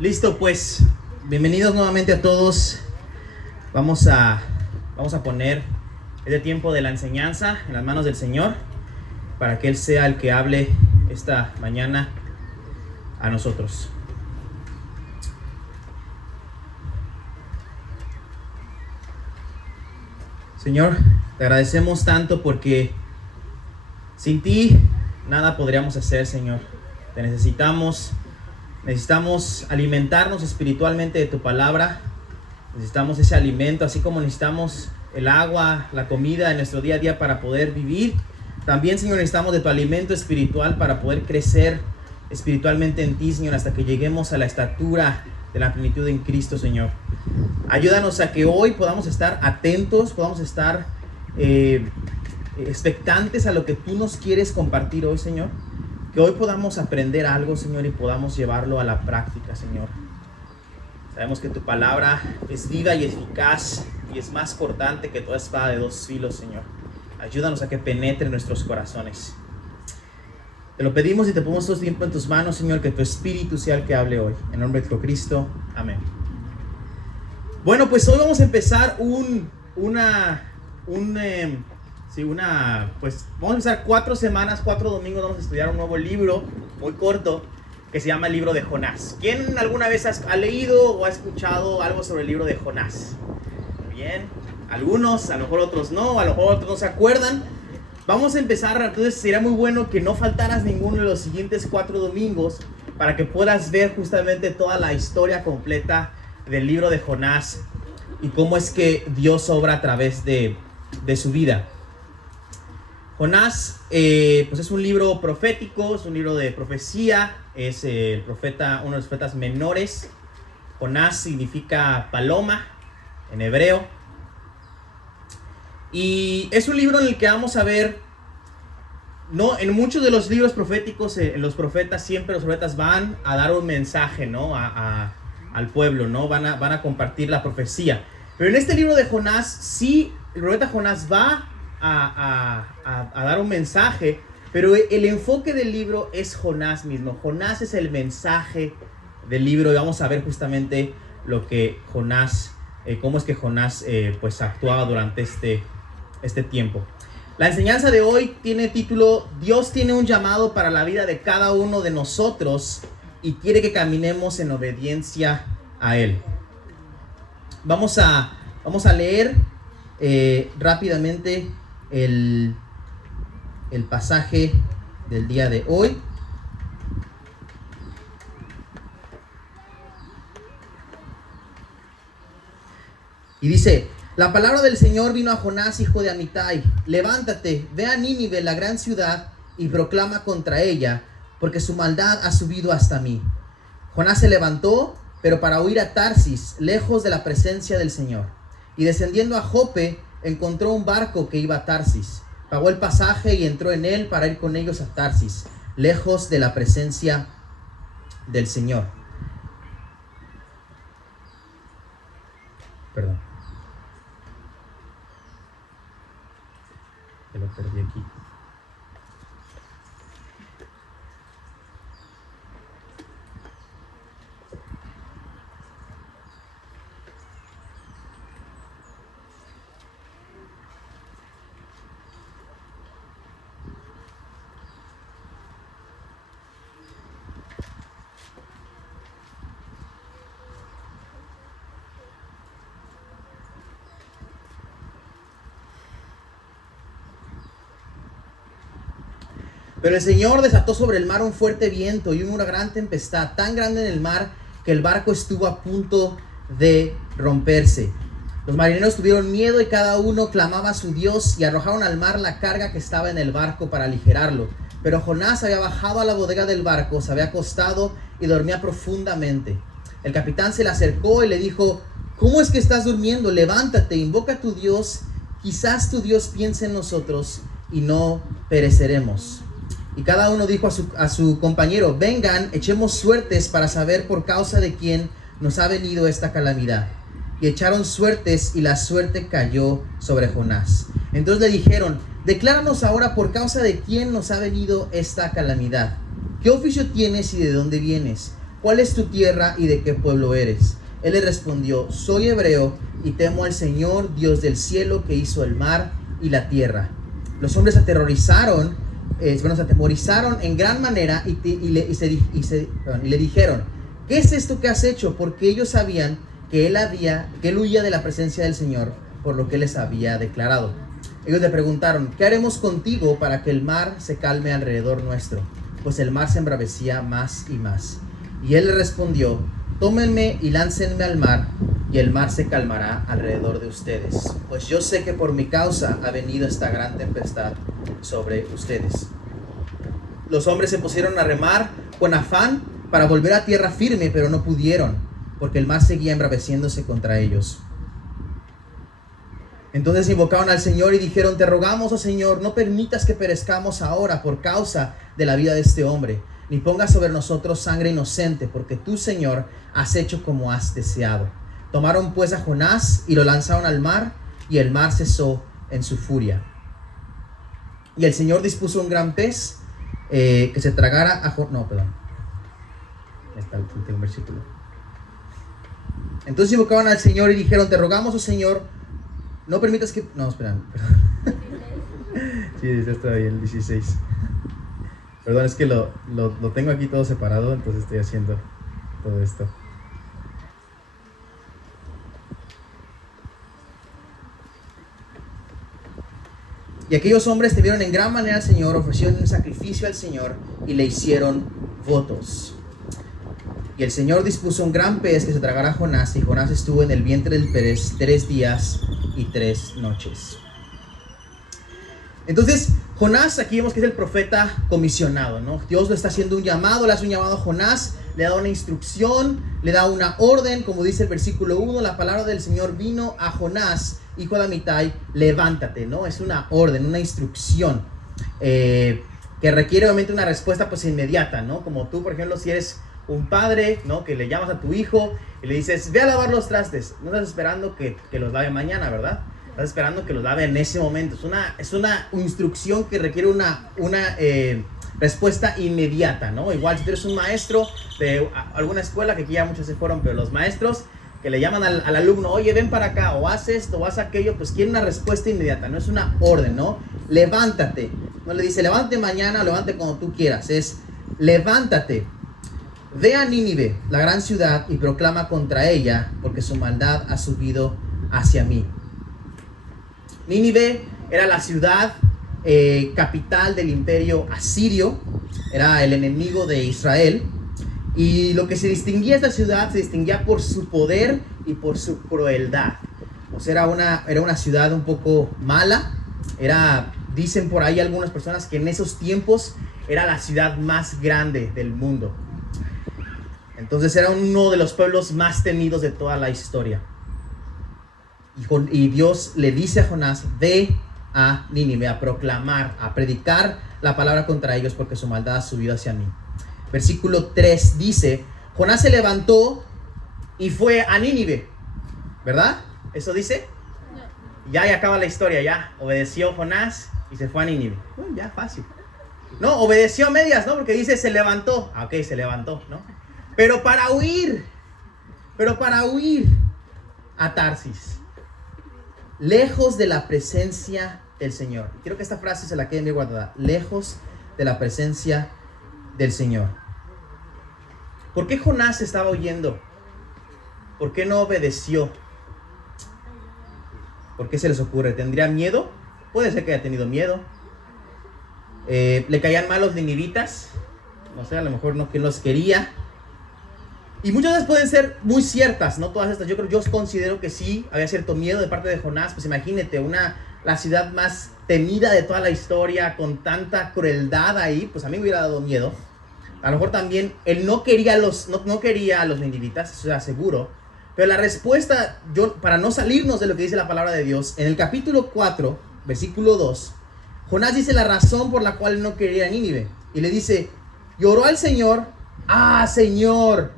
Listo, pues, bienvenidos nuevamente a todos. Vamos a poner este tiempo de la enseñanza en las manos del Señor para que Él sea el que hable esta mañana a nosotros. Señor, te agradecemos tanto porque sin ti nada podríamos hacer, Señor. Te necesitamos alimentarnos espiritualmente de tu palabra. Necesitamos ese alimento, así como necesitamos el agua, la comida en nuestro día a día para poder vivir. También, Señor, necesitamos de tu alimento espiritual para poder crecer espiritualmente en ti, Señor, hasta que lleguemos a la estatura de la plenitud en Cristo, Señor. Ayúdanos a que hoy podamos estar atentos, podamos estar expectantes a lo que tú nos quieres compartir hoy, Señor. Que hoy podamos aprender algo, Señor, y podamos llevarlo a la práctica, Señor. Sabemos que tu palabra es viva y eficaz y es más cortante que toda espada de dos filos, Señor. Ayúdanos a que penetre en nuestros corazones. Te lo pedimos y te ponemos todo el tiempo en tus manos, Señor, que tu Espíritu sea el que hable hoy. En nombre de Cristo, amén. Bueno, pues hoy vamos a empezar vamos a empezar 4 semanas, 4 domingos, vamos a estudiar un nuevo libro muy corto que se llama el libro de Jonás. ¿Quién alguna vez ha leído o ha escuchado algo sobre el libro de Jonás? Bien, algunos, a lo mejor otros no, a lo mejor otros no se acuerdan. Vamos a empezar, entonces sería muy bueno que no faltaras ninguno de los siguientes 4 domingos para que puedas ver justamente toda la historia completa del libro de Jonás y cómo es que Dios obra a través de su vida. Jonás pues es un libro profético, es un libro de profecía, es el profeta, uno de los profetas menores. Jonás significa paloma en hebreo. Y es un libro en el que vamos a ver, ¿no? En muchos de los libros proféticos, los profetas van a dar un mensaje, ¿no? Al pueblo, ¿no? Van a compartir la profecía. Pero en este libro de Jonás, sí, el profeta Jonás va a dar un mensaje, pero el enfoque del libro es Jonás mismo. Jonás es el mensaje del libro y vamos a ver justamente lo que Jonás, cómo es que Jonás pues actuaba durante este tiempo. La enseñanza de hoy tiene título: Dios tiene un llamado para la vida de cada uno de nosotros y quiere que caminemos en obediencia a Él. Vamos a leer rápidamente el pasaje del día de hoy. Y dice: la palabra del Señor vino a Jonás, hijo de Amitai. Levántate, ve a Nínive, la gran ciudad, y proclama contra ella, porque su maldad ha subido hasta mí. Jonás se levantó, pero para huir a Tarsis, lejos de la presencia del Señor. Y descendiendo a Jope, encontró un barco que iba a Tarsis. Pagó el pasaje y entró en él para ir con ellos a Tarsis, lejos de la presencia del Señor. Perdón. Que lo perdí aquí. Pero el Señor desató sobre el mar un fuerte viento y una gran tempestad, tan grande en el mar que el barco estuvo a punto de romperse. Los marineros tuvieron miedo y cada uno clamaba a su Dios y arrojaron al mar la carga que estaba en el barco para aligerarlo. Pero Jonás había bajado a la bodega del barco, se había acostado y dormía profundamente. El capitán se le acercó y le dijo: ¿cómo es que estás durmiendo? Levántate, invoca a tu Dios, quizás tu Dios piense en nosotros y no pereceremos. Y cada uno dijo a su compañero: vengan, echemos suertes para saber por causa de quién nos ha venido esta calamidad. Y echaron suertes y la suerte cayó sobre Jonás. Entonces le dijeron: decláranos ahora por causa de quién nos ha venido esta calamidad. ¿Qué oficio tienes y de dónde vienes? ¿cuál es tu tierra y de qué pueblo eres? Él le respondió, soy hebreo y temo al Señor, Dios del cielo, que hizo el mar y la tierra. Los hombres se atemorizaron en gran manera y le dijeron, ¿qué es esto que has hecho? Porque ellos sabían que él huía de la presencia del Señor, por lo que él les había declarado. Ellos le preguntaron, ¿qué haremos contigo para que el mar se calme alrededor nuestro? Pues el mar se embravecía más y más. Y él le respondió, tómenme y láncenme al mar, y el mar se calmará alrededor de ustedes. Pues yo sé que por mi causa ha venido esta gran tempestad sobre ustedes. Los hombres se pusieron a remar con afán para volver a tierra firme, pero no pudieron, porque el mar seguía embraveciéndose contra ellos. Entonces invocaron al Señor y dijeron, te rogamos, oh Señor, no permitas que perezcamos ahora por causa de la vida de este hombre, ni pongas sobre nosotros sangre inocente, porque tú, Señor, has hecho como has deseado. Tomaron pues a Jonás y lo lanzaron al mar, y el mar cesó en su furia. Y el Señor dispuso un gran pez que se tragara a Jonás. No, perdón. Está el último versículo. Entonces invocaban al Señor y dijeron, te rogamos, oh Señor, no permitas que... No, espera. Sí, está bien, el 16. Perdón, es que lo tengo aquí todo separado, entonces estoy haciendo todo esto. Y aquellos hombres temieron en gran manera al Señor, ofrecieron un sacrificio al Señor y le hicieron votos. Y el Señor dispuso un gran pez que se tragara a Jonás, y Jonás estuvo en el vientre del pez 3 días y 3 noches. Entonces, Jonás, aquí vemos que es el profeta comisionado, ¿no? Dios le está haciendo un llamado, le hace un llamado a Jonás, le da una instrucción, le da una orden, como dice el versículo 1, la palabra del Señor vino a Jonás, hijo de Amitai, levántate, ¿no? Es una orden, una instrucción que requiere obviamente una respuesta pues inmediata, ¿no? Como tú, por ejemplo, si eres un padre, ¿no? Que le llamas a tu hijo y le dices, ve a lavar los trastes. No estás esperando que los lave mañana, ¿verdad? Estás esperando que los lave en ese momento. Es una instrucción que requiere una respuesta inmediata, ¿no? Igual si tú eres un maestro de alguna escuela, que aquí ya muchos se fueron, pero los maestros que le llaman al alumno, oye, ven para acá, o haz esto, o haz aquello, pues quieren una respuesta inmediata, no es una orden, ¿no? Levántate. No le dice, levántate mañana, o levántate cuando tú quieras. Es, levántate. Ve a Nínive, la gran ciudad, y proclama contra ella, porque su maldad ha subido hacia mí. Nínive era la ciudad capital del imperio asirio, era el enemigo de Israel, y lo que se distinguía esta ciudad, se distinguía por su poder y por su crueldad. O sea, era una ciudad un poco mala, dicen por ahí algunas personas que en esos tiempos era la ciudad más grande del mundo. Entonces era uno de los pueblos más temidos de toda la historia. Y Dios le dice a Jonás, ve a Nínive a proclamar, a predicar la palabra contra ellos, porque su maldad ha subido hacia mí. Versículo 3 dice, Jonás se levantó y fue a Nínive, ¿verdad? ¿Eso dice? No. Ya acaba la historia, ya. Obedeció Jonás y se fue a Nínive. Ya, fácil. No, obedeció a medias, ¿no? Porque dice se levantó. Ah, ok, se levantó, ¿no? Pero para huir a Tarsis, lejos de la presencia del Señor. Quiero que esta frase se la quede bien guardada. Lejos de la presencia del Señor. ¿Por qué Jonás estaba huyendo? ¿Por qué no obedeció? ¿Por qué se les ocurre? ¿Tendría miedo? Puede ser que haya tenido miedo. ¿Le caían mal los ninivitas? No sé, a lo mejor no que los quería. Y muchas veces pueden ser muy ciertas, ¿no? Todas estas. Yo considero que sí, había cierto miedo de parte de Jonás. Pues imagínate, la ciudad más temida de toda la historia, con tanta crueldad ahí, pues a mí me hubiera dado miedo. A lo mejor también él no quería a los ninivitas, eso era seguro. Pero la respuesta, para no salirnos de lo que dice la palabra de Dios, en el capítulo 4, versículo 2, Jonás dice la razón por la cual no quería a Nínive. Y le dice, lloró al Señor, Señor,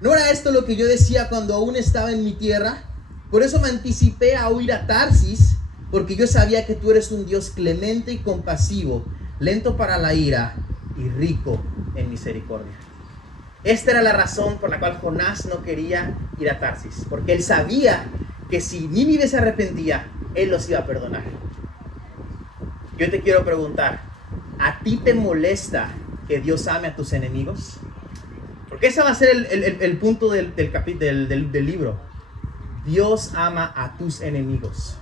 ¿no era esto lo que yo decía cuando aún estaba en mi tierra? Por eso me anticipé a huir a Tarsis, porque yo sabía que tú eres un Dios clemente y compasivo, lento para la ira y rico en misericordia. Esta era la razón por la cual Jonás no quería ir a Tarsis, porque él sabía que si Nínive se arrepentía, él los iba a perdonar. Yo te quiero preguntar, ¿a ti te molesta que Dios ame a tus enemigos? Porque ese va a ser el punto del libro. Dios ama a tus enemigos.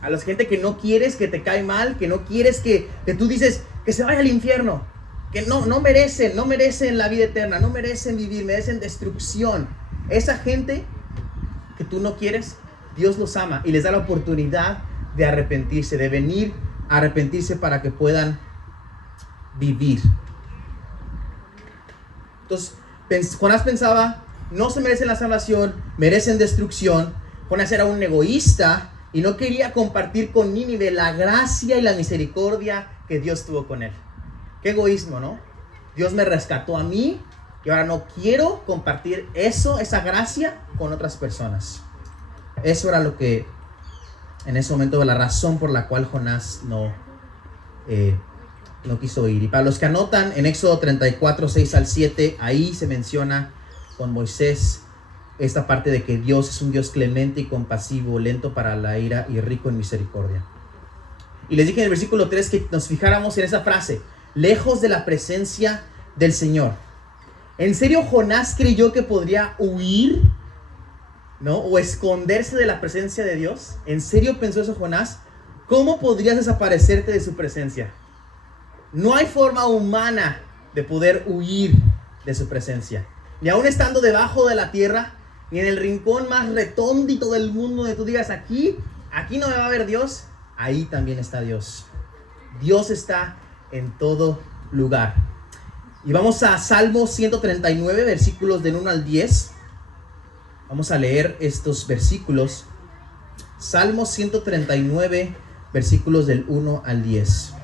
A la gente que no quieres, que te cae mal, que no quieres, que tú dices que se vaya al infierno, que no merecen la vida eterna, no merecen vivir, merecen destrucción. Esa gente que tú no quieres, Dios los ama y les da la oportunidad de arrepentirse, de venir a arrepentirse para que puedan vivir. Entonces, Jonás pensaba, no se merecen la salvación, merecen destrucción. Jonás era un egoísta y no quería compartir con Nínive la gracia y la misericordia que Dios tuvo con él. Qué egoísmo, ¿no? Dios me rescató a mí y ahora no quiero compartir esa gracia con otras personas. Eso era lo que en ese momento, la razón por la cual Jonás no quiso ir. Y para los que anotan, en Éxodo 34, 6 al 7, ahí se menciona con Moisés esta parte de que Dios es un Dios clemente y compasivo, lento para la ira y rico en misericordia. Y les dije en el versículo 3 que nos fijáramos en esa frase, lejos de la presencia del Señor. ¿En serio Jonás creyó que podría huir, ¿no? O esconderse de la presencia de Dios? ¿En serio pensó eso Jonás? ¿Cómo podrías desaparecerte de su presencia? No hay forma humana de poder huir de su presencia. Ni aún estando debajo de la tierra, ni en el rincón más recóndito del mundo donde tú digas, aquí no me va a ver Dios, ahí también está Dios. Dios está en todo lugar. Y vamos a Salmo 139, versículos del 1 al 10. Vamos a leer estos versículos. Salmo 139, versículos del 1 al 10.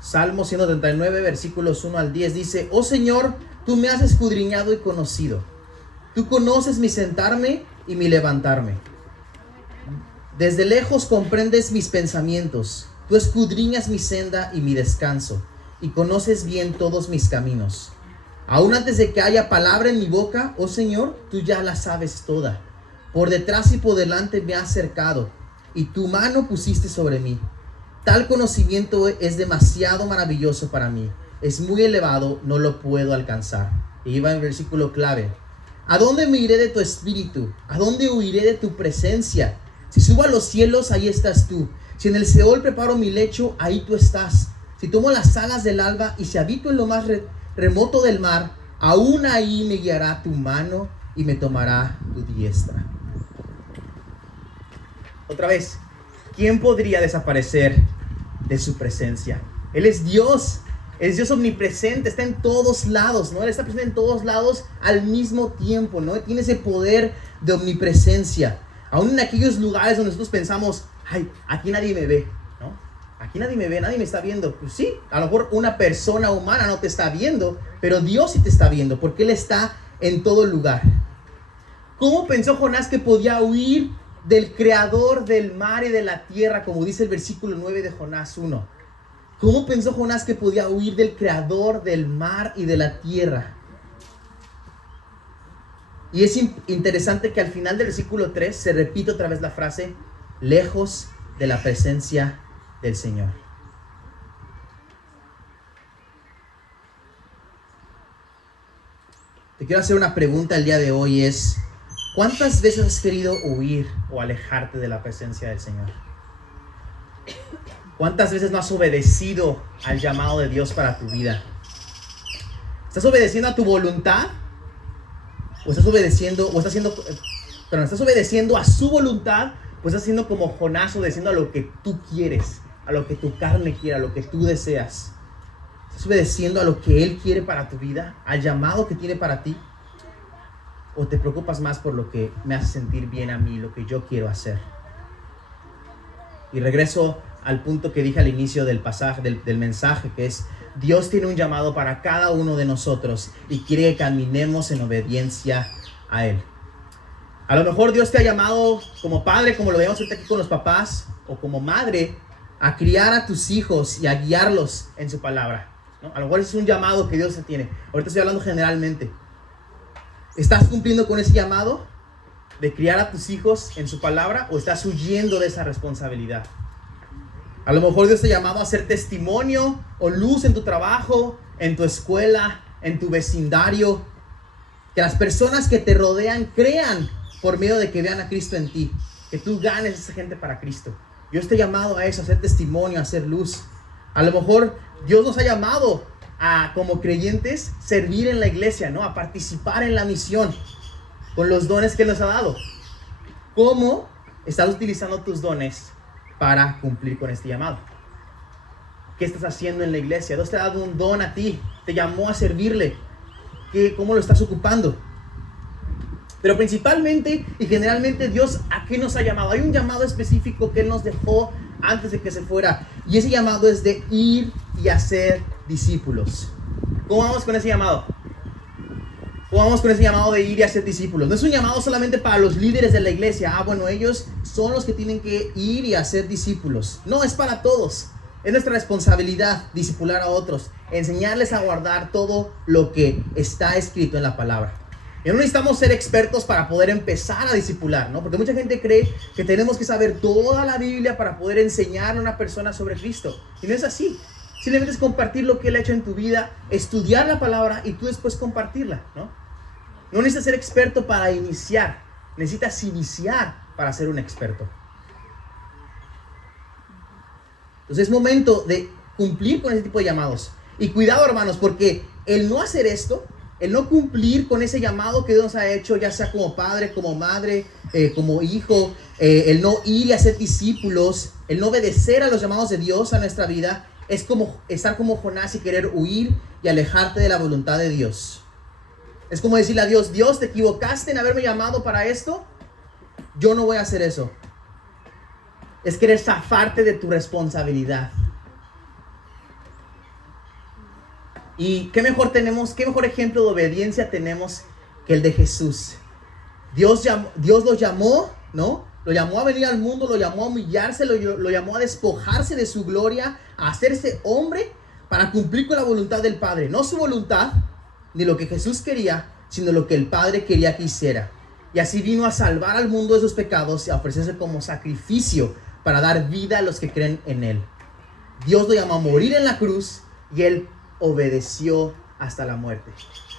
Salmo 139, versículos 1 al 10 dice: Oh Señor, tú me has escudriñado y conocido. Tú conoces mi sentarme y mi levantarme. Desde lejos comprendes mis pensamientos. Tú escudriñas mi senda y mi descanso, y conoces bien todos mis caminos. Aún antes de que haya palabra en mi boca, oh Señor, tú ya la sabes toda. Por detrás y por delante me has cercado, y tu mano pusiste sobre mí. Tal conocimiento es demasiado maravilloso para mí. Es muy elevado, no lo puedo alcanzar. Y va en el versículo clave. ¿A dónde me iré de tu espíritu? ¿A dónde huiré de tu presencia? Si subo a los cielos, ahí estás tú. Si en el Seol preparo mi lecho, ahí tú estás. Si tomo las alas del alba y si habito en lo más remoto del mar, aún ahí me guiará tu mano y me tomará tu diestra. Otra vez, ¿quién podría desaparecer de su presencia? Él es Dios omnipresente, está en todos lados, ¿no? Él está presente en todos lados al mismo tiempo, ¿no? Tiene ese poder de omnipresencia. Aún en aquellos lugares donde nosotros pensamos, ay, aquí nadie me ve, ¿no? Aquí nadie me ve, nadie me está viendo. Pues sí, a lo mejor una persona humana no te está viendo, pero Dios sí te está viendo, porque Él está en todo lugar. ¿Cómo pensó Jonás que podía huir del creador del mar y de la tierra, como dice el versículo 9 de Jonás 1? ¿Cómo pensó Jonás que podía huir del creador del mar y de la tierra? Y es interesante que al final del versículo 3 se repite otra vez la frase, lejos de la presencia del Señor. Te quiero hacer una pregunta el día de hoy, es: ¿cuántas veces has querido huir o alejarte de la presencia del Señor? ¿Cuántas veces no has obedecido al llamado de Dios para tu vida? ¿Estás obedeciendo a tu voluntad? ¿O estás obedeciendo a su voluntad? ¿O estás haciendo como Jonás, obedeciendo a lo que tú quieres, a lo que tu carne quiere, a lo que tú deseas? ¿Estás obedeciendo a lo que Él quiere para tu vida, al llamado que tiene para ti? ¿O te preocupas más por lo que me hace sentir bien a mí, lo que yo quiero hacer? Y regreso al punto que dije al inicio del pasaje, del mensaje, que es: Dios tiene un llamado para cada uno de nosotros y quiere que caminemos en obediencia a Él. A lo mejor Dios te ha llamado como padre, como lo veíamos ahorita aquí con los papás, o como madre, a criar a tus hijos y a guiarlos en su palabra, ¿no? A lo mejor ese es un llamado que Dios te tiene. Ahorita estoy hablando generalmente. ¿Estás cumpliendo con ese llamado de criar a tus hijos en su palabra o estás huyendo de esa responsabilidad? A lo mejor Dios te ha llamado a ser testimonio o luz en tu trabajo, en tu escuela, en tu vecindario. Que las personas que te rodean crean por medio de que vean a Cristo en ti. Que tú ganes a esa gente para Cristo. Dios te ha llamado a eso, a ser testimonio, a ser luz. A lo mejor Dios nos ha llamado a, como creyentes, servir en la iglesia, ¿no? A participar en la misión con los dones que Él nos ha dado. ¿Cómo estás utilizando tus dones para cumplir con este llamado? ¿Qué estás haciendo en la iglesia? Dios te ha dado un don a ti, te llamó a servirle. ¿Cómo lo estás ocupando? Pero principalmente y generalmente Dios, ¿a qué nos ha llamado? Hay un llamado específico que Él nos dejó antes de que se fuera, y ese llamado es de ir y hacer discípulos. ¿Cómo vamos con ese llamado? ¿Cómo vamos con ese llamado de ir y hacer discípulos? No es un llamado solamente para los líderes de la iglesia. Bueno, ellos son los que tienen que ir y hacer discípulos. No, es para todos. Es nuestra responsabilidad discipular a otros, enseñarles a guardar todo lo que está escrito en la palabra. Y no necesitamos ser expertos para poder empezar a discipular, ¿no? Porque mucha gente cree que tenemos que saber toda la Biblia para poder enseñar a una persona sobre Cristo. Y no es así. Simplemente es compartir lo que Él ha hecho en tu vida, estudiar la palabra y tú después compartirla, ¿no? No necesitas ser experto para iniciar. Necesitas iniciar para ser un experto. Entonces es momento de cumplir con ese tipo de llamados. Y cuidado, hermanos, porque el no hacer esto, el no cumplir con ese llamado que Dios nos ha hecho, ya sea como padre, como madre, como hijo, el no ir y hacer discípulos, el no obedecer a los llamados de Dios a nuestra vida, es como estar como Jonás y querer huir y alejarte de la voluntad de Dios. Es como decirle a Dios: Dios, te equivocaste en haberme llamado para esto, yo no voy a hacer eso. Es querer zafarte de tu responsabilidad. Y qué mejor ejemplo de obediencia tenemos que el de Jesús. Dios lo llamó, ¿no? Lo llamó a venir al mundo, lo llamó a humillarse, lo llamó a despojarse de su gloria, a hacerse hombre para cumplir con la voluntad del Padre. No su voluntad, ni lo que Jesús quería, sino lo que el Padre quería que hiciera. Y así vino a salvar al mundo de sus pecados y a ofrecerse como sacrificio para dar vida a los que creen en Él. Dios lo llamó a morir en la cruz y Él obedeció hasta la muerte.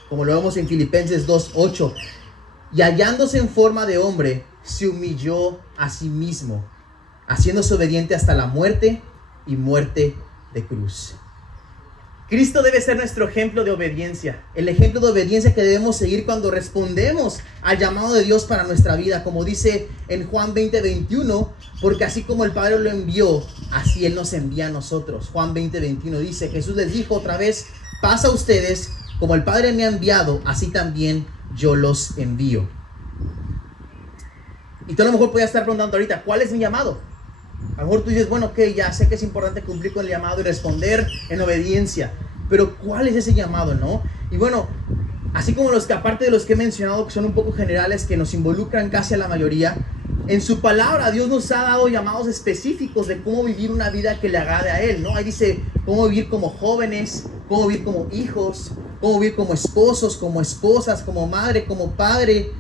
Como lo vemos en Filipenses 2:8. Y hallándose en forma de hombre, se humilló a sí mismo, haciéndose obediente hasta la muerte y muerte de cruz. Cristo debe ser nuestro ejemplo de obediencia, el ejemplo de obediencia que debemos seguir cuando respondemos al llamado de Dios para nuestra vida, como dice en Juan 20:21, porque así como el Padre lo envió, así Él nos envía a nosotros. Juan 20:21 dice, Jesús les dijo otra vez: paz a ustedes, como el Padre me ha enviado, así también yo los envío. Y tú a lo mejor podías estar preguntando ahorita: ¿cuál es mi llamado? A lo mejor tú dices: bueno, ok, ya sé que es importante cumplir con el llamado y responder en obediencia, pero ¿cuál es ese llamado, no? Y bueno, así como aparte de los que he mencionado, que son un poco generales, que nos involucran casi a la mayoría, en su palabra Dios nos ha dado llamados específicos de cómo vivir una vida que le agrade a Él, ¿no? Ahí dice cómo vivir como jóvenes, cómo vivir como hijos, cómo vivir como esposos, como esposas, como madre, como padre,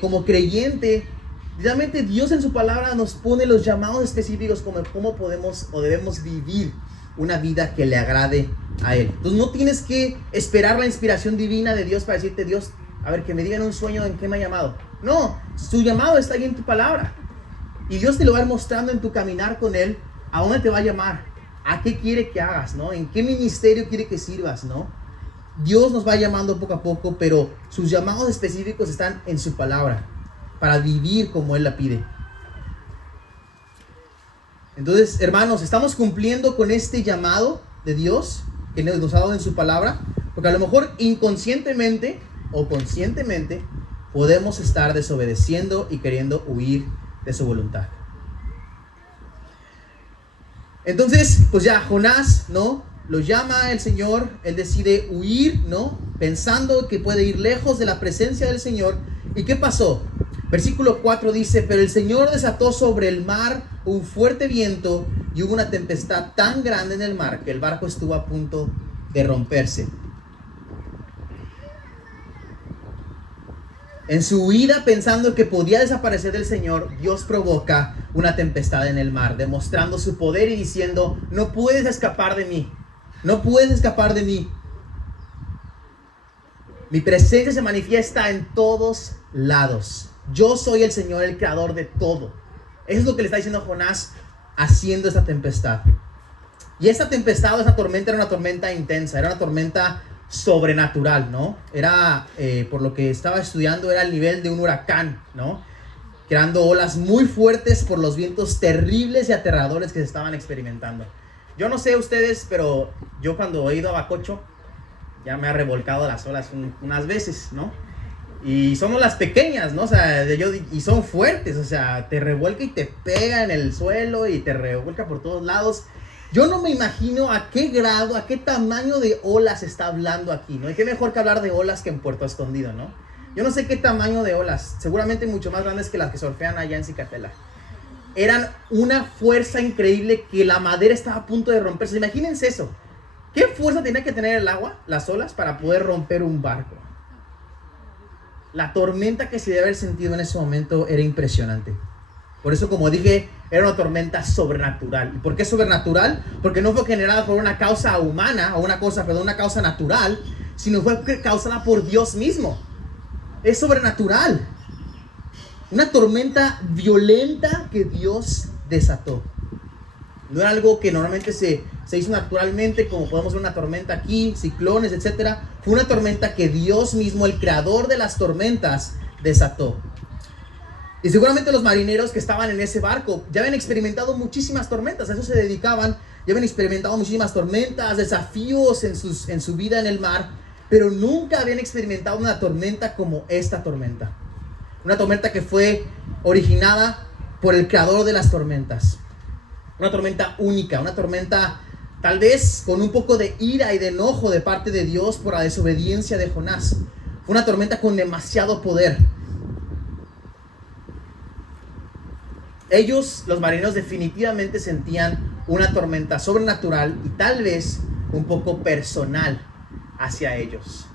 como creyente. Realmente Dios en su palabra nos pone los llamados específicos como cómo podemos o debemos vivir una vida que le agrade a Él. Entonces no tienes que esperar la inspiración divina de Dios para decirte: Dios, a ver, que me digan un sueño en qué me ha llamado. No, su llamado está ahí en tu palabra. Y Dios te lo va a ir mostrando en tu caminar con Él, a dónde te va a llamar, a qué quiere que hagas, ¿no? En qué ministerio quiere que sirvas, ¿no? Dios nos va llamando poco a poco, pero sus llamados específicos están en su palabra, para vivir como Él la pide. Entonces, hermanos, estamos cumpliendo con este llamado de Dios que nos ha dado en su palabra, porque a lo mejor inconscientemente o conscientemente podemos estar desobedeciendo y queriendo huir de su voluntad. Entonces, pues ya Jonás, ¿no? Lo llama el Señor, él decide huir, ¿no? Pensando que puede ir lejos de la presencia del Señor. ¿Y qué pasó? Versículo 4 dice: pero el Señor desató sobre el mar un fuerte viento y hubo una tempestad tan grande en el mar que el barco estuvo a punto de romperse. En su huida, pensando que podía desaparecer del Señor, Dios provoca una tempestad en el mar, demostrando su poder y diciendo: no puedes escapar de mí, no puedes escapar de mí. Mi presencia se manifiesta en todos lados. Yo soy el Señor, el creador de todo. Eso es lo que le está diciendo Jonás haciendo esta tempestad. Y esta tempestad, esa tormenta era una tormenta intensa, era una tormenta sobrenatural, ¿no? Era, por lo que estaba estudiando, era el nivel de un huracán, ¿no? Creando olas muy fuertes por los vientos terribles y aterradores que se estaban experimentando. Yo no sé ustedes, pero yo cuando he ido a Bacocho, ya me ha revolcado las olas unas veces, ¿no? Y somos las pequeñas, ¿no? O sea, y son fuertes, o sea, te revuelca y te pega en el suelo y te revuelca por todos lados. Yo no me imagino a qué grado, a qué tamaño de olas está hablando aquí, ¿no? Y qué mejor que hablar de olas que en Puerto Escondido, ¿no? Yo no sé qué tamaño de olas, seguramente mucho más grandes que las que surfean allá en Cicatela. Eran una fuerza increíble que la madera estaba a punto de romperse. Imagínense eso. ¿Qué fuerza tenía que tener el agua, las olas, para poder romper un barco? La tormenta que se debe haber sentido en ese momento era impresionante. Por eso, como dije, era una tormenta sobrenatural. ¿Y por qué sobrenatural? Porque no fue generada por una causa humana, o una causa natural, sino fue causada por Dios mismo. Es sobrenatural. Una tormenta violenta que Dios desató. No era algo que normalmente se hizo naturalmente, como podemos ver una tormenta aquí, ciclones, etc. Fue una tormenta que Dios mismo, el creador de las tormentas, desató. Y seguramente los marineros que estaban en ese barco ya habían experimentado muchísimas tormentas, a eso se dedicaban, ya habían experimentado muchísimas tormentas, desafíos en su vida en el mar, pero nunca habían experimentado una tormenta como esta tormenta. Una tormenta que fue originada por el creador de las tormentas. Una tormenta única, una tormenta tal vez con un poco de ira y de enojo de parte de Dios por la desobediencia de Jonás. Fue una tormenta con demasiado poder. Ellos, los marineros, definitivamente sentían una tormenta sobrenatural y tal vez un poco personal hacia ellos.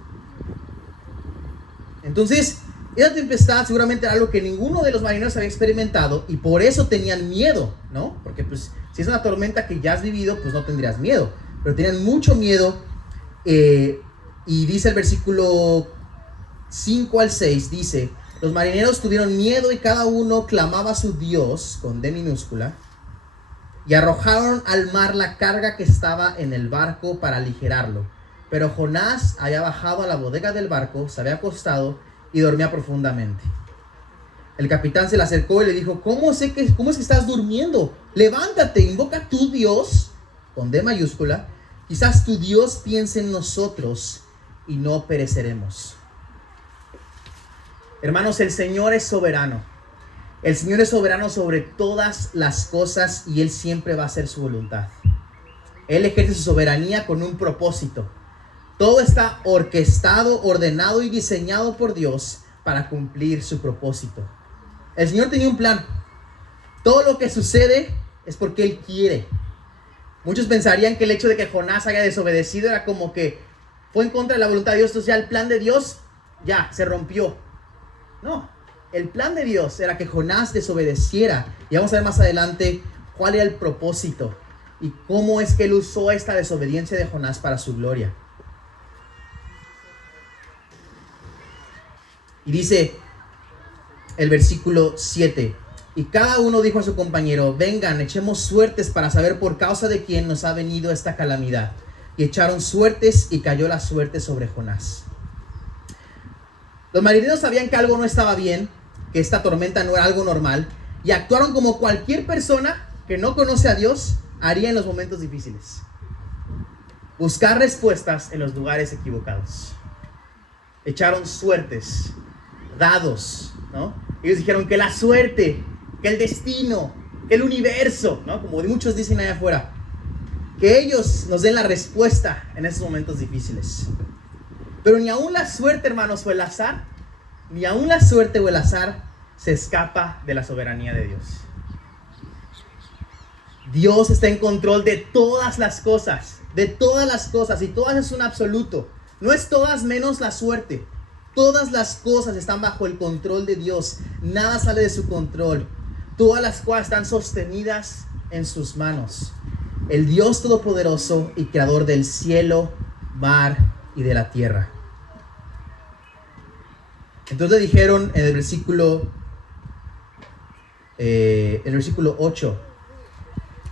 Entonces, esa tempestad seguramente era algo que ninguno de los marineros había experimentado y por eso tenían miedo, ¿no? Porque pues si es una tormenta que ya has vivido, pues no tendrías miedo. Pero tenían mucho miedo y dice el versículo 5 al 6, dice: los marineros tuvieron miedo y cada uno clamaba a su Dios, con D minúscula, y arrojaron al mar la carga que estaba en el barco para aligerarlo. Pero Jonás había bajado a la bodega del barco, se había acostado y dormía profundamente. El capitán se le acercó y le dijo: ¿Cómo es que estás durmiendo? Levántate, invoca a tu Dios, con D mayúscula. Quizás tu Dios piense en nosotros y no pereceremos. Hermanos, el Señor es soberano. El Señor es soberano sobre todas las cosas y Él siempre va a hacer su voluntad. Él ejerce su soberanía con un propósito. Todo está orquestado, ordenado y diseñado por Dios para cumplir su propósito. El Señor tenía un plan. Todo lo que sucede es porque Él quiere. Muchos pensarían que el hecho de que Jonás haya desobedecido era como que fue en contra de la voluntad de Dios. Entonces ya el plan de Dios ya se rompió. No, el plan de Dios era que Jonás desobedeciera. Y vamos a ver más adelante cuál era el propósito y cómo es que Él usó esta desobediencia de Jonás para su gloria. Y dice el versículo 7: y cada uno dijo a su compañero: vengan, echemos suertes para saber por causa de quién nos ha venido esta calamidad. Y echaron suertes y cayó la suerte sobre Jonás. Los marineros sabían que algo no estaba bien, que esta tormenta no era algo normal, y actuaron como cualquier persona que no conoce a Dios haría en los momentos difíciles: buscar respuestas en los lugares equivocados. Echaron suertes, dados, ¿no? Ellos dijeron que la suerte, que el destino, que el universo, ¿no? Como muchos dicen allá afuera, que ellos nos den la respuesta en esos momentos difíciles. Pero ni aún la suerte, hermanos, o el azar, ni aún la suerte o el azar se escapa de la soberanía de Dios. Dios está en control de todas las cosas, y todas es un absoluto. No es todas menos la suerte. Todas las cosas están bajo el control de Dios. Nada sale de su control. Todas las cosas están sostenidas en sus manos. El Dios Todopoderoso y Creador del cielo, mar y de la tierra. Entonces le dijeron en el versículo 8.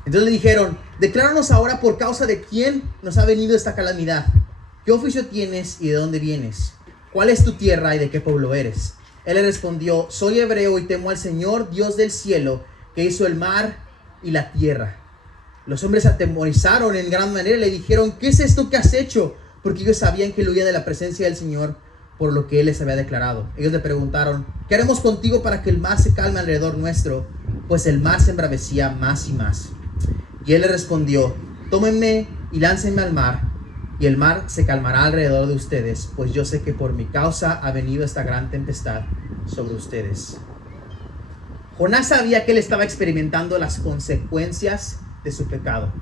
Entonces le dijeron: decláranos ahora por causa de quién nos ha venido esta calamidad. ¿Qué oficio tienes y de dónde vienes? ¿Cuál es tu tierra y de qué pueblo eres? Él le respondió: soy hebreo y temo al Señor, Dios del cielo, que hizo el mar y la tierra. Los hombres se atemorizaron en gran manera y le dijeron: ¿qué es esto que has hecho? Porque ellos sabían que él huía de la presencia del Señor por lo que él les había declarado. Ellos le preguntaron: ¿qué haremos contigo para que el mar se calme alrededor nuestro? Pues el mar se embravecía más y más. Y él le respondió: tómenme y láncenme al mar, y el mar se calmará alrededor de ustedes, pues yo sé que por mi causa ha venido esta gran tempestad sobre ustedes. Jonás sabía que él estaba experimentando las consecuencias de su pecado.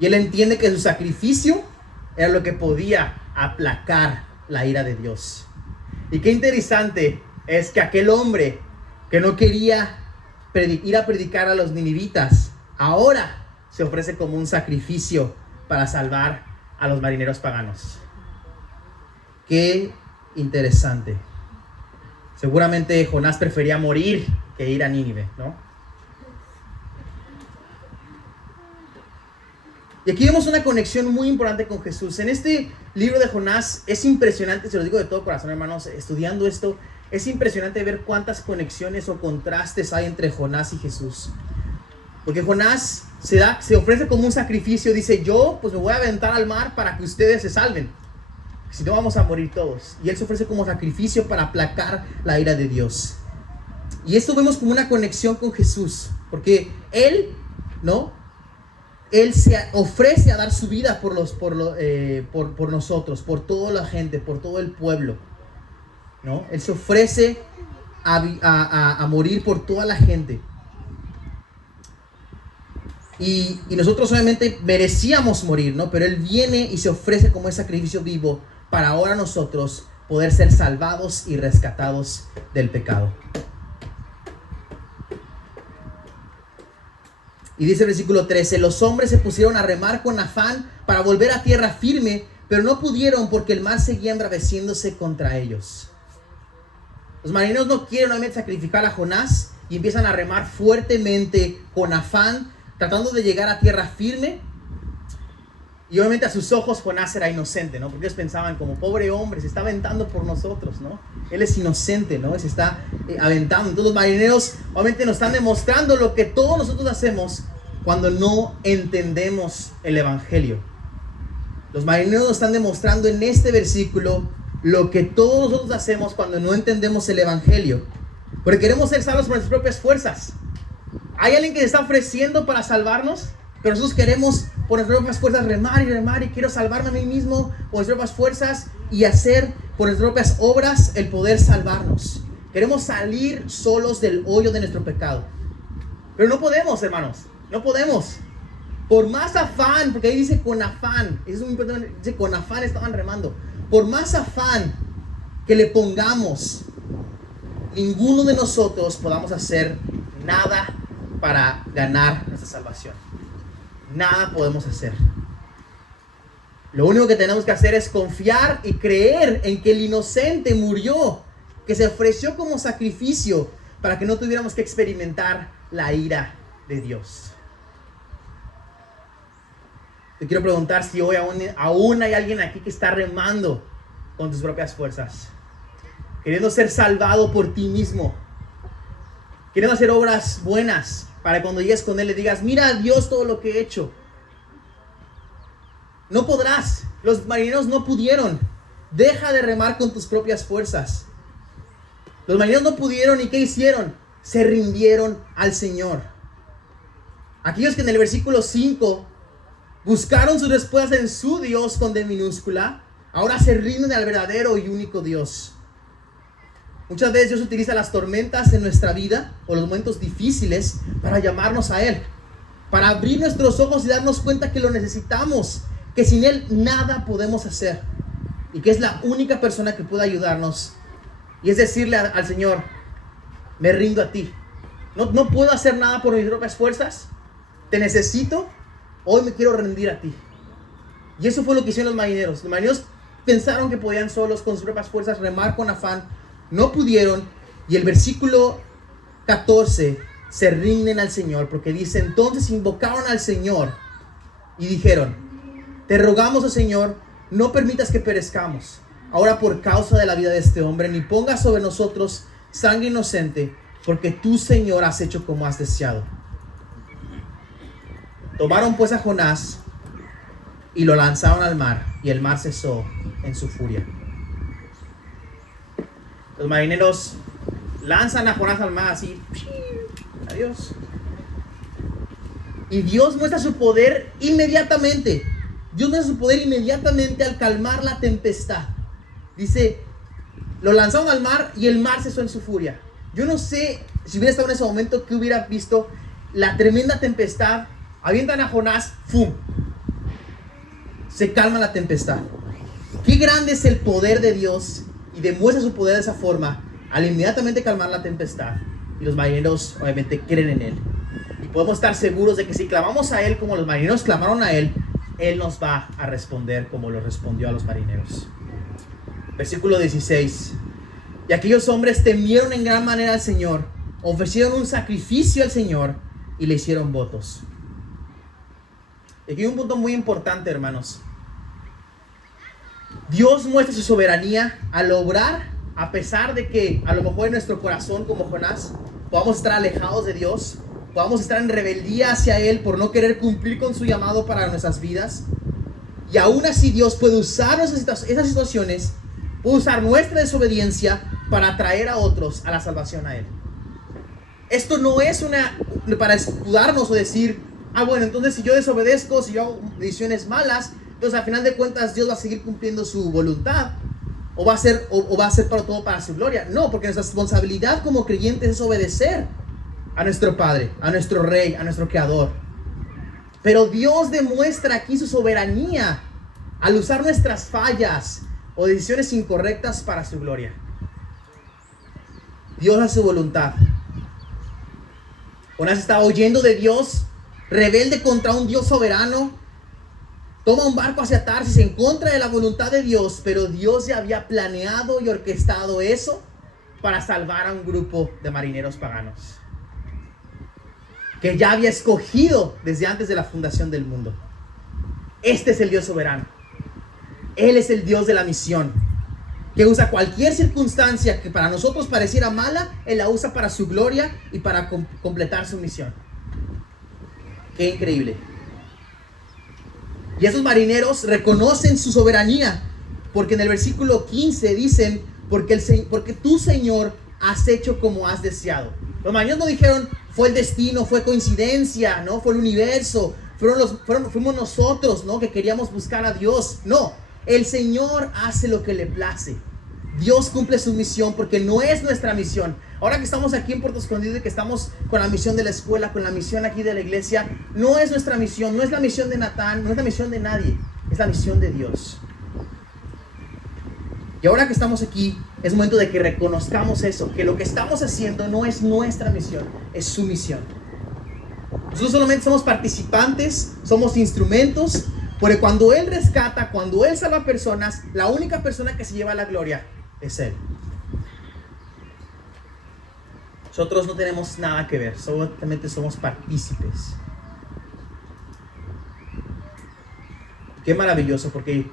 Y él entiende que su sacrificio era lo que podía aplacar la ira de Dios. Y qué interesante es que aquel hombre que no quería ir a predicar a los ninivitas, ahora se ofrece como un sacrificio para salvar a los marineros paganos. Qué interesante. Seguramente Jonás prefería morir que ir a Nínive, ¿no? Y aquí vemos una conexión muy importante con Jesús. En este libro de Jonás es impresionante, se lo digo de todo corazón, hermanos, estudiando esto, es impresionante ver cuántas conexiones o contrastes hay entre Jonás y Jesús. Porque Jonás se ofrece como un sacrificio, dice: yo pues me voy a aventar al mar para que ustedes se salven, si no vamos a morir todos. Y él se ofrece como sacrificio para aplacar la ira de Dios. Y esto vemos como una conexión con Jesús, porque él, ¿no? Él se ofrece a dar su vida por nosotros, por toda la gente, por todo el pueblo, ¿no? Él se ofrece a morir por toda la gente. Y nosotros obviamente merecíamos morir, ¿no? Pero Él viene y se ofrece como ese sacrificio vivo para ahora nosotros poder ser salvados y rescatados del pecado. Y dice el versículo 13: los hombres se pusieron a remar con afán para volver a tierra firme, pero no pudieron porque el mar seguía embraveciéndose contra ellos. Los marineros no quieren obviamente sacrificar a Jonás y empiezan a remar fuertemente con afán, tratando de llegar a tierra firme. Y obviamente a sus ojos Jonás era inocente, ¿no? Porque ellos pensaban como: pobre hombre, se está aventando por nosotros, ¿no? Él es inocente, ¿no? Se está aventando. Entonces los marineros obviamente nos están demostrando lo que todos nosotros hacemos cuando no entendemos el evangelio. Los marineros nos están demostrando en este versículo lo que todos nosotros hacemos cuando no entendemos el evangelio. Porque queremos ser salvos por nuestras propias fuerzas. Hay alguien que se está ofreciendo para salvarnos, pero nosotros queremos por nuestras propias fuerzas remar y quiero salvarme a mí mismo por nuestras propias fuerzas y hacer por nuestras propias obras el poder salvarnos. Queremos salir solos del hoyo de nuestro pecado, pero no podemos, hermanos, no podemos. Por más afán, porque ahí dice con afán, eso es muy importante, dice con afán estaban remando. Por más afán que le pongamos, ninguno de nosotros podamos hacer nada para ganar nuestra salvación. Nada podemos hacer. Lo único que tenemos que hacer es confiar y creer en que el inocente murió, que se ofreció como sacrificio para que no tuviéramos que experimentar la ira de Dios. Te quiero preguntar si hoy aún hay alguien aquí que está remando con tus propias fuerzas, queriendo ser salvado por ti mismo, queriendo hacer obras buenas para cuando llegues con Él le digas: mira, Dios, todo lo que he hecho. No podrás. Los marineros no pudieron. Deja de remar con tus propias fuerzas. Los marineros no pudieron, ¿y qué hicieron? Se rindieron al Señor. Aquellos que en el versículo 5 buscaron sus respuestas en su Dios con D minúscula, ahora se rinden al verdadero y único Dios. Muchas veces Dios utiliza las tormentas en nuestra vida o los momentos difíciles para llamarnos a Él. para abrir nuestros ojos y darnos cuenta que lo necesitamos, que sin Él nada podemos hacer y que es la única persona que puede ayudarnos. Y es decirle al Señor: me rindo a ti. No puedo hacer nada por mis propias fuerzas. Te necesito. Hoy me quiero rendir a ti. Y eso fue lo que hicieron los marineros. Los marineros pensaron que podían solos, con sus propias fuerzas, remar con afán. No pudieron. Y el versículo 14 se rinden al Señor, porque dice: entonces invocaron al Señor y dijeron: te rogamos, oh Señor, no permitas que perezcamos ahora por causa de la vida de este hombre, ni pongas sobre nosotros sangre inocente, porque tú, Señor, has hecho como has deseado. Tomaron pues a Jonás y lo lanzaron al mar, y el mar cesó en su furia. Los marineros lanzan a Jonás al mar así. Adiós. Y Dios muestra su poder inmediatamente. Dios muestra su poder inmediatamente al calmar la tempestad. Dice: lo lanzaron al mar y el mar cesó en su furia. Yo no sé si hubiera estado en ese momento que hubiera visto la tremenda tempestad. Avientan a Jonás, ¡fum! Se calma la tempestad. Qué grande es el poder de Dios, y demuestra su poder de esa forma al inmediatamente calmar la tempestad. Y los marineros obviamente creen en Él. Y podemos estar seguros de que si clamamos a Él como los marineros clamaron a Él, Él nos va a responder como lo respondió a los marineros. Versículo 16. Y aquellos hombres temieron en gran manera al Señor, ofrecieron un sacrificio al Señor y le hicieron votos. Y aquí hay un punto muy importante, hermanos. Dios muestra su soberanía al obrar, a pesar de que a lo mejor en nuestro corazón, como Jonás, podamos estar alejados de Dios, podamos estar en rebeldía hacia Él por no querer cumplir con su llamado para nuestras vidas. Y aún así Dios puede usar esas situaciones, puede usar nuestra desobediencia para atraer a otros a la salvación a Él. Esto no es para escudarnos o decir: bueno, entonces si yo desobedezco, si yo hago decisiones malas, entonces al final de cuentas Dios va a seguir cumpliendo su voluntad, o va a ser para todo para su gloria. No, porque nuestra responsabilidad como creyentes es obedecer a nuestro Padre, a nuestro Rey, a nuestro Creador. Pero Dios demuestra aquí su soberanía al usar nuestras fallas o decisiones incorrectas para su gloria. Dios hace su voluntad. Jonás estaba huyendo de Dios, rebelde contra un Dios soberano. Toma un barco hacia Tarsis en contra de la voluntad de Dios, pero Dios ya había planeado y orquestado eso para salvar a un grupo de marineros paganos que ya había escogido desde antes de la fundación del mundo. Este es el Dios soberano. Él es el Dios de la misión, que usa cualquier circunstancia que para nosotros pareciera mala, Él la usa para su gloria y para completar su misión. Qué increíble. Y esos marineros reconocen su soberanía, porque en el versículo 15 dicen: porque tú, Señor, has hecho como has deseado. Los marineros no dijeron: fue el destino, fue coincidencia, ¿no? Fue el universo, fuimos nosotros, ¿no? Que queríamos buscar a Dios. No, el Señor hace lo que le place. Dios cumple su misión, porque no es nuestra misión. Ahora que estamos aquí en Puerto Escondido y que estamos con la misión de la escuela, con la misión aquí de la iglesia, no es nuestra misión, no es la misión de Natán, no es la misión de nadie, es la misión de Dios. Y ahora que estamos aquí, es momento de que reconozcamos eso, que lo que estamos haciendo no es nuestra misión, es su misión. Nosotros solamente somos participantes, somos instrumentos, porque cuando Él rescata, cuando Él salva personas, la única persona que se lleva la gloria es Él. Nosotros no tenemos nada que ver, solamente somos partícipes. Qué maravilloso, porque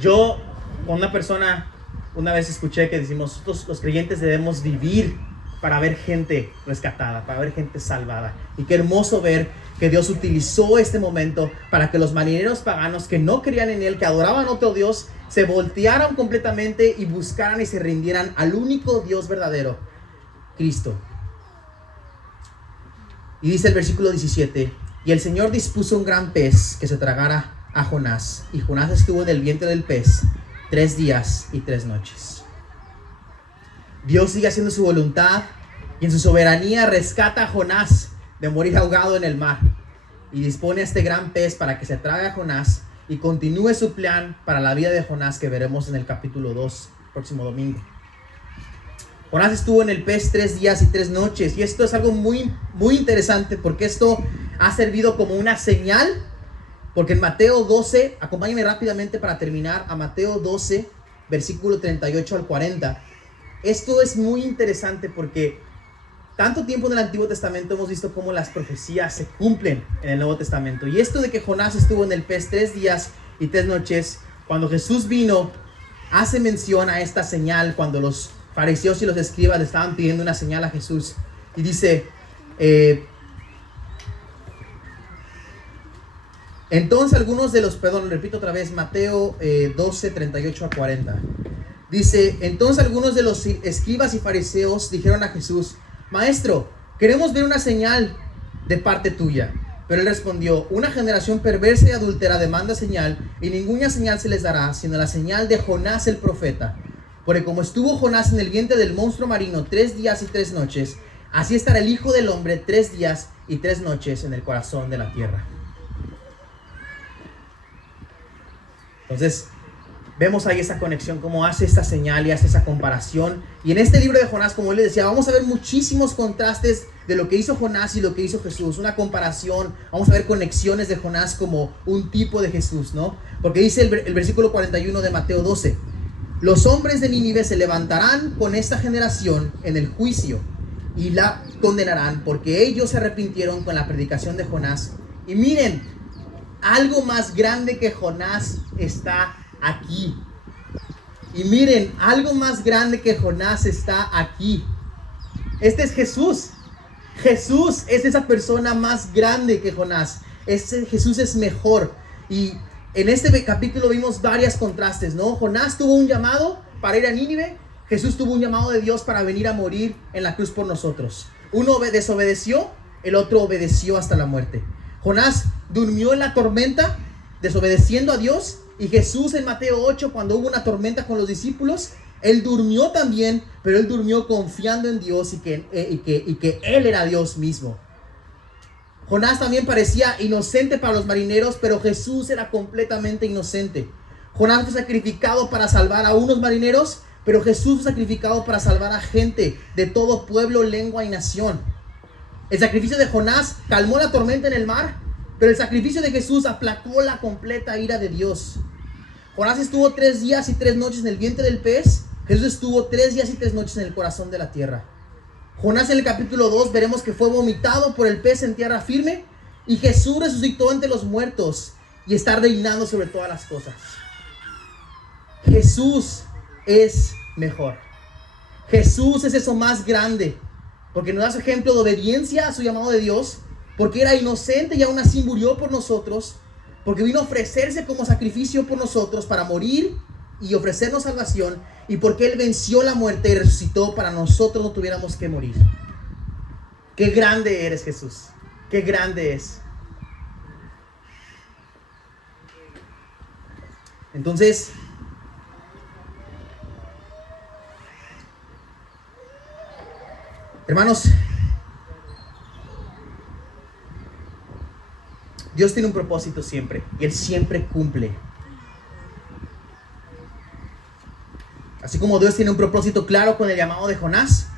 yo con una persona una vez escuché que decimos: nosotros los creyentes debemos vivir para ver gente rescatada, para ver gente salvada. Y qué hermoso ver que Dios utilizó este momento para que los marineros paganos que no creían en Él, que adoraban a otro Dios, se voltearan completamente y buscaran y se rindieran al único Dios verdadero, Cristo. Y dice el versículo 17: y el Señor dispuso un gran pez que se tragara a Jonás, y Jonás estuvo en el vientre del pez 3 días y 3 noches. Dios sigue haciendo su voluntad, y en su soberanía rescata a Jonás de morir ahogado en el mar. y dispone a este gran pez para que se trague a Jonás y continúe su plan para la vida de Jonás, que veremos en el capítulo 2, próximo domingo. Jonás estuvo en el pez 3 días y 3 noches, y esto es algo muy, muy interesante, porque esto ha servido como una señal, porque en Mateo 12, acompáñenme rápidamente para terminar, a Mateo 12, versículo 38 al 40. Esto es muy interesante porque tanto tiempo en el Antiguo Testamento hemos visto cómo las profecías se cumplen en el Nuevo Testamento. Y esto de que Jonás estuvo en el pez 3 días y 3 noches, cuando Jesús vino, hace mención a esta señal cuando los fariseos y los escribas le estaban pidiendo una señal a Jesús. Y dice, entonces algunos de los, repito otra vez, Mateo 12, 38 a 40. Dice, entonces algunos de los escribas y fariseos dijeron a Jesús, Maestro, queremos ver una señal de parte tuya. Pero él respondió, una generación perversa y adúltera demanda señal, y ninguna señal se les dará, sino la señal de Jonás el profeta. Porque como estuvo Jonás en el vientre del monstruo marino 3 días y 3 noches, así estará el Hijo del Hombre 3 días y 3 noches en el corazón de la tierra. Entonces, vemos ahí esa conexión, cómo hace esta señal y hace esa comparación. Y en este libro de Jonás, como él les decía, vamos a ver muchísimos contrastes de lo que hizo Jonás y lo que hizo Jesús. Una comparación, vamos a ver conexiones de Jonás como un tipo de Jesús, ¿no? Porque dice el versículo 41 de Mateo 12, los hombres de Nínive se levantarán con esta generación en el juicio y la condenarán, porque ellos se arrepintieron con la predicación de Jonás. Y miren, algo más grande que Jonás está aquí. Y miren, algo más grande que Jonás está aquí. Este es Jesús. Jesús es esa persona más grande que Jonás. Jesús es mejor. Y en este capítulo vimos varios contrastes, ¿no? Jonás tuvo un llamado para ir a Nínive. Jesús tuvo un llamado de Dios para venir a morir en la cruz por nosotros. Uno desobedeció, el otro obedeció hasta la muerte. Jonás durmió en la tormenta, desobedeciendo a Dios. Y Jesús en Mateo 8, cuando hubo una tormenta con los discípulos, él durmió también, pero él durmió confiando en Dios y que él era Dios mismo. Jonás también parecía inocente para los marineros, pero Jesús era completamente inocente. Jonás fue sacrificado para salvar a unos marineros, pero Jesús fue sacrificado para salvar a gente de todo pueblo, lengua y nación. El sacrificio de Jonás calmó la tormenta en el mar, pero el sacrificio de Jesús aplacó la completa ira de Dios. Jonás estuvo 3 días y 3 noches en el vientre del pez. Jesús estuvo 3 días y 3 noches en el corazón de la tierra. Jonás en el capítulo 2 veremos que fue vomitado por el pez en tierra firme. Y Jesús resucitó entre los muertos y está reinando sobre todas las cosas. Jesús es mejor. Jesús es eso más grande, porque nos da su ejemplo de obediencia a su llamado de Dios, porque era inocente y aún así murió por nosotros, porque vino a ofrecerse como sacrificio por nosotros para morir y ofrecernos salvación, y porque Él venció la muerte y resucitó para nosotros no tuviéramos que morir. Qué grande eres, Jesús. Qué grande es. Entonces, hermanos, Dios tiene un propósito siempre, y Él siempre cumple. Así como Dios tiene un propósito claro con el llamado de Jonás,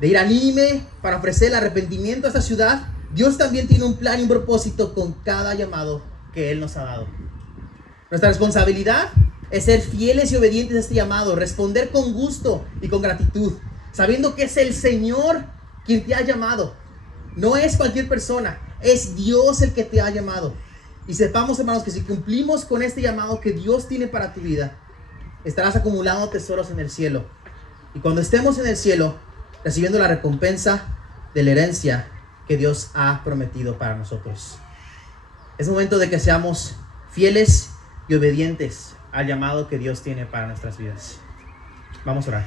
de ir a Nínive para ofrecer el arrepentimiento a esta ciudad, Dios también tiene un plan y un propósito con cada llamado que Él nos ha dado. Nuestra responsabilidad es ser fieles y obedientes a este llamado, responder con gusto y con gratitud, sabiendo que es el Señor quien te ha llamado. No es cualquier persona, es Dios el que te ha llamado. Y sepamos, hermanos, que si cumplimos con este llamado que Dios tiene para tu vida, estarás acumulando tesoros en el cielo. Y cuando estemos en el cielo, recibiendo la recompensa de la herencia que Dios ha prometido para nosotros. Es momento de que seamos fieles y obedientes al llamado que Dios tiene para nuestras vidas. Vamos a orar.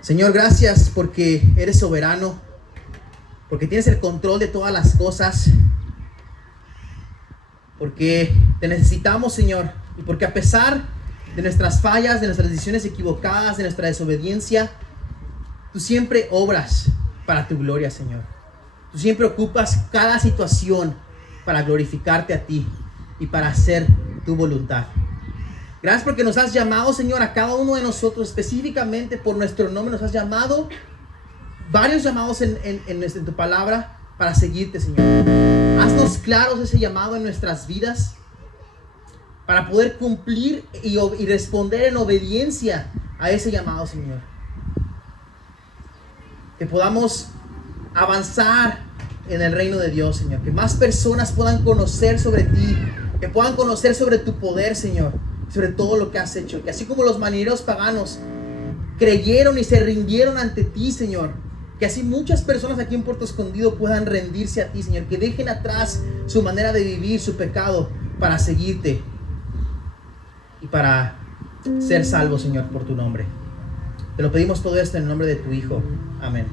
Señor, gracias porque eres soberano, porque tienes el control de todas las cosas, porque te necesitamos, Señor, y porque a pesar de nuestras fallas, de nuestras decisiones equivocadas, de nuestra desobediencia, Tú siempre obras para tu gloria, Señor. Tú siempre ocupas cada situación para glorificarte a ti y para hacer tu voluntad. Gracias porque nos has llamado, Señor, a cada uno de nosotros, específicamente por nuestro nombre. Nos has llamado, varios llamados en tu palabra, para seguirte, Señor. Haznos claros ese llamado en nuestras vidas para poder cumplir y responder en obediencia a ese llamado, Señor. Que podamos avanzar en el reino de Dios, Señor. Que más personas puedan conocer sobre ti, que puedan conocer sobre tu poder, Señor, sobre todo lo que has hecho. Que así como los marineros paganos creyeron y se rindieron ante ti, Señor, que así muchas personas aquí en Puerto Escondido puedan rendirse a ti, Señor. Que dejen atrás su manera de vivir, su pecado, para seguirte y para ser salvos, Señor, por tu nombre. Te lo pedimos todo esto en el nombre de tu Hijo. Amén.